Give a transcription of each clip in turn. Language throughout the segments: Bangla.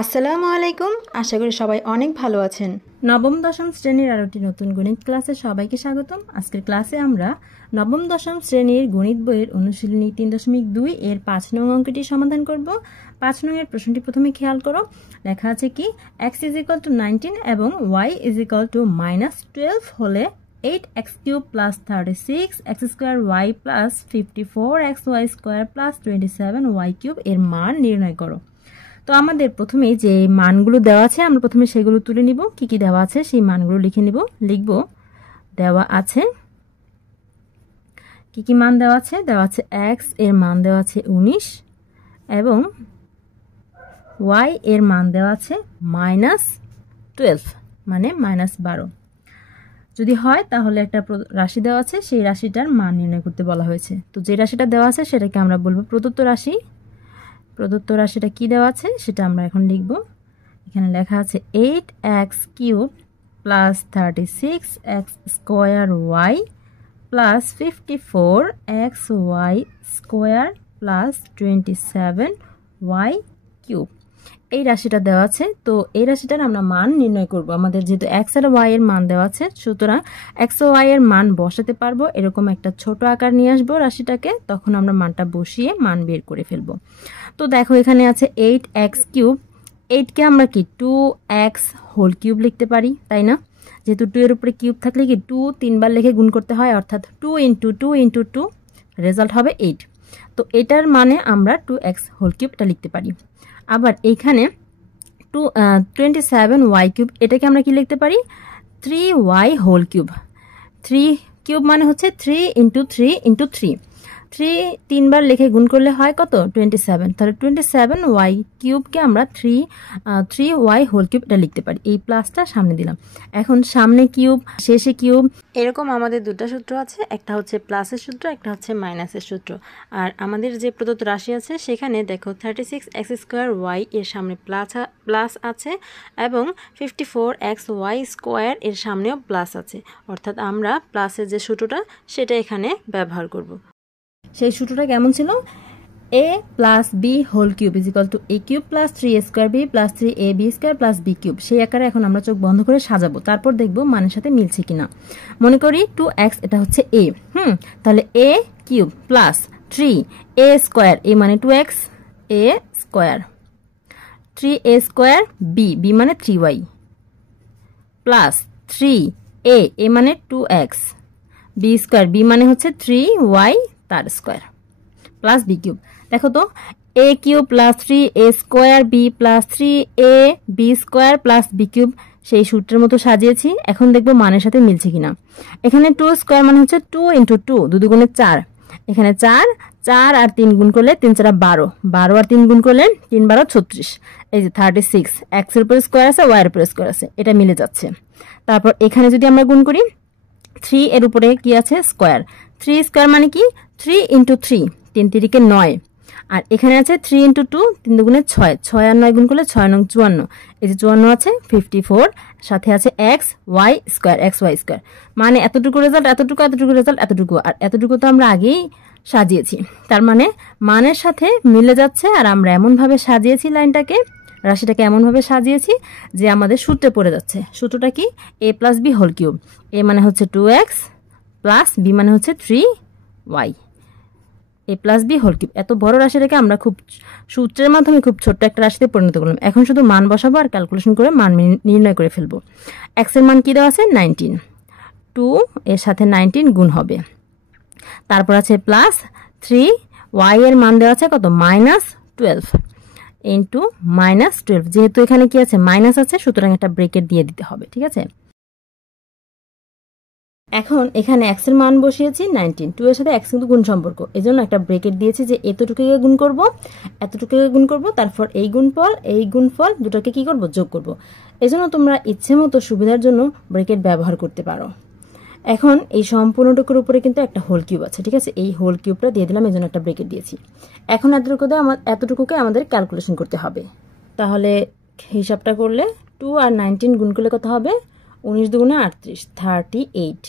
আসসালামু আলাইকুম। আশা করি সবাই অনেক ভালো আছেন। নবম দশম শ্রেণীর আরো একটি নতুন গণিত ক্লাসে সবাইকে স্বাগতম। আজকের ক্লাসে আমরা নবম দশম শ্রেণীর গণিত বইয়ের অনুশীলনী 3.2 এর 5 নং অঙ্কটি সমাধান করব। 5 নং এর প্রশ্নটি প্রথমে খেয়াল করো। লেখা আছে কি x = 19 এবং y = -12 হলে 8x³ + 36x² y + 54xy² + 27y³ এর মান নির্ণয় করো। তো আমাদের প্রথমে যে মানগুলো দেওয়া আছে আমরা প্রথমে সেগুলো তুলে নিব। কি কি দেওয়া আছে সেই মানগুলো লিখে নিব। লিখব দেওয়া আছে কি কি মান দেওয়া আছে। দেওয়া আছে x এর মান দেওয়া আছে 19 এবং y এর মান দেওয়া আছে -12 মানে -12। যদি হয় তাহলে একটা রাশি দেওয়া আছে, সেই রাশিটার মান নির্ণয় করতে বলা হয়েছে। তো যে রাশিটা দেওয়া আছে সেটাকে আমরা বলবো প্রদত্ত রাশি। প্রদত্ত রাশিটা কি দেওয়া আছে সেটা আমরা এখন লিখব। এখানে লেখা আছে 8x³ + 36x² y + 54xy² + 27y³ এই রাশিটা দেওয়া আছে। তো এই রাশিটার আমরা মান নির্ণয় করব। আমাদের যেহেতু x আর y এর মান দেওয়া আছে, সুতরাং x ও y এর মান বসাতে পারবো। এরকম একটা ছোট আকার নিয়ে আসবো রাশিটাকে, তখন আমরা মানটা বসিয়ে মান বের করে ফেলবো। তো দেখো এখানে আছে 8x³। 8কে আমরা কি 2x³ লিখতে পারি, তাই না? যেহেতু 2 এর উপরে কিউব থাকলে কি 2 3বার লিখে গুণ করতে হয়, অর্থাৎ 2 × 2 × 2 রেজাল্ট হবে 8। তো এটার মানে আমরা 2x³ এটা লিখতে পারি। আবার এইখানে 27y³ এটাকে আমরা কি লিখতে পারি 3y³। 3³ মানে হচ্ছে 3 × 3 × 3। 3 3বার লিখে গুণ করলে হয় কত 27। তাহলে 27y³ আমরা 3y³ এটা লিখতে পারি। এই প্লাসটা সামনে দিলাম। এখন সামনে কিউব শেষে কিউব, এরকম আমাদের দুটো সূত্র আছে, একটা হচ্ছে প্লাসের সূত্র, একটা হচ্ছে মাইনাসের সূত্র। আর আমাদের যে প্রদত্ত রাশি আছে সেখানে দেখো 36x² এর সামনে প্লাস আছে এবং 54xy² এর সামনেও প্লাস আছে, অর্থাৎ আমরা প্লাসের যে সূত্রটা সেটা এখানে ব্যবহার করব। সেই সূত্রটা কেমন ছিল? a + b³ = a³ + 3a² b + 3ab² + b³ সেই আকারে এখন আমরা চোখ বন্ধ করে সাজাবো, তারপর দেখব মানের সাথে মিলছে কিনা। মনে করি 2x এটা হচ্ছে a, তাহলে a³ + 3a² a মানে 2x a² 3a² b মানে 3y + 3a মানে 2x b² b মানে হচ্ছে 3y তার স্কয়ার প্লাস b³ দেখো তো a³ + 3a² b + 3ab² + b³ সেই সূত্রের মতো সাজিয়েছি। এখন দেখবো মানের সাথে মিলছে কিনা। এখানে 2² মানে হচ্ছে 2 × 2 2 × 4। এখানে 4 4 আর 3 গুণ করলে 3 × 4 12 12 আর 3 গুণ করলে 3 × 12 36। এই যে 36 x এর উপর স্কয়ার আছে y এর উপর স্কয়ার আছে, এটা মিলে যাচ্ছে। তারপর এখানে যদি আমরা গুণ করি 3 এর উপরে কি আছে স্কয়ার, 3² মানে কি 3 × 3 3 × 3 = 9। আর এখানে আছে 3 × 2 3 × 2 = 6 6 আর 9 গুণ করলে 6 × 9 = 54। এই যে 54 আছে 54 সাথে আছে xy² মানে এতটুকু রেজাল্ট এতটুকু এতটুকু রেজাল্ট এতটুকু, আর এতটুকু তো আমরা আগেই সাজিয়েছি। তার মানে মানের সাথে মিলে যাচ্ছে। আর আমরা এমন ভাবে সাজিয়েছি লাইনটাকে, রাশিটাকে এমন ভাবে সাজিয়েছি যে আমাদের সূত্রে পড়ে যাচ্ছে। সূত্রটা কি a + b³ a মানে হচ্ছে 2x + b মানে হচ্ছে 3y a + b³ এত বড় রাশিটাকে আমরা খুব সূত্রের মাধ্যমে খুব ছোট্ট একটা রাশিতে পরিণত করলাম। এখন শুধু মান বসাবো আর ক্যালকুলেশন করে মান নির্ণয় করে ফেলবো। x এর মান কি দেওয়া আছে 19, 2 এর সাথে 19 গুণ হবে। তারপর আছে প্লাস 3y এর মান দেওয়া আছে কত -12 ইন্টু -12। যেহেতু এখানে কি আছে মাইনাস আছে, সুতরাং একটা ব্রেকেট দিয়ে দিতে হবে, ঠিক আছে। এখন এখানে x এর মান বসিয়েছি 19, 2 এর সাথে x কিন্তু গুণ সম্পর্ক, এজন্য একটা ব্রেকেট দিয়েছি যে এতটুকুকে গুণ করব এতটুকুকে গুণ করব, তারপর এই গুণফল দুটোকে কি করব যোগ করব। এজন্য তোমরা ইচ্ছে মতো সুবিধার জন্য ব্রেকেট ব্যবহার করতে পারো। এখন এই সম্পূর্ণটুকুর উপরে কিন্তু একটা হোল কিউব আছে, ঠিক আছে, এই হোল কিউবটা দিয়ে দিলাম, এজন্য একটা ব্রেকেট দিয়েছি। এখন এতটুকুকে আমাদের ক্যালকুলেশন করতে হবে। তাহলে হিসাবটা করলে 2 আর 19 গুণ করলে কত হবে 19 × 2 = 38 38।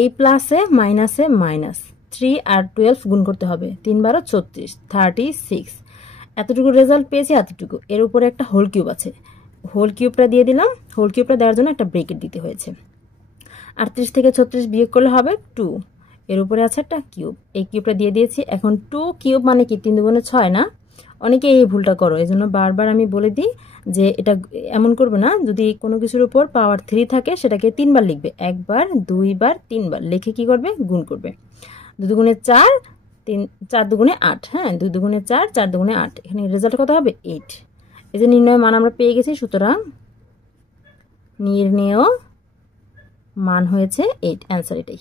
এই প্লাসে মাইনাসে মাইনাস 3 আর 12 গুণ করতে হবে 3 × 12 = 36 36। এতটুকু রেজাল্ট পেয়েছি, এতটুকু, এর উপরে একটা হোল কিউব আছে, হোল কিউবটা দিয়ে দিলাম। হোল কিউবটা দেওয়ার জন্য একটা ব্রেকেট দিতে হয়েছে। 38 থেকে 36 বিয়োগ করলে হবে 2, এর উপরে আছে একটা কিউব, এই কিউবটা দিয়ে দিয়েছি। এখন 2 কিউব মানে কি 3 দুগুণে 6 না? অনেকে এই ভুলটা করো, এই জন্য বারবার আমি বলে দিই যে এটা এমন করবে না। যদি কোনো কিছুর উপর পাওয়ার 3 থাকে সেটাকে 3 বার লিখবে, 1 বার 2 বার 3 বার লিখে কি করবে, গুণ করবে। 2 দুগুণে 4, 4 দুগুণে 8, হ্যাঁ 2 দুগুণে 4, 4 দুগুণে 8, এখানে রেজাল্ট কত হবে 8। এই যে নির্ণয় মান আমরা পেয়ে গেছি, সুতরাং নির্ণেয় মান হয়েছে 8, অ্যান্সার এটাই।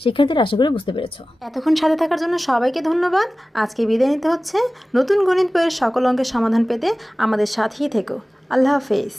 শিক্ষার্থীরা আশা করি বুঝতে পেরেছ। এতক্ষণ সাথে থাকার জন্য সবাইকে ধন্যবাদ। আজকে বিদায় নিতে হচ্ছে। নতুন গণিত বইয়ের সকল অঙ্কের সমাধান পেতে আমাদের সাথেই থেকো। আল্লাহ হাফেজ।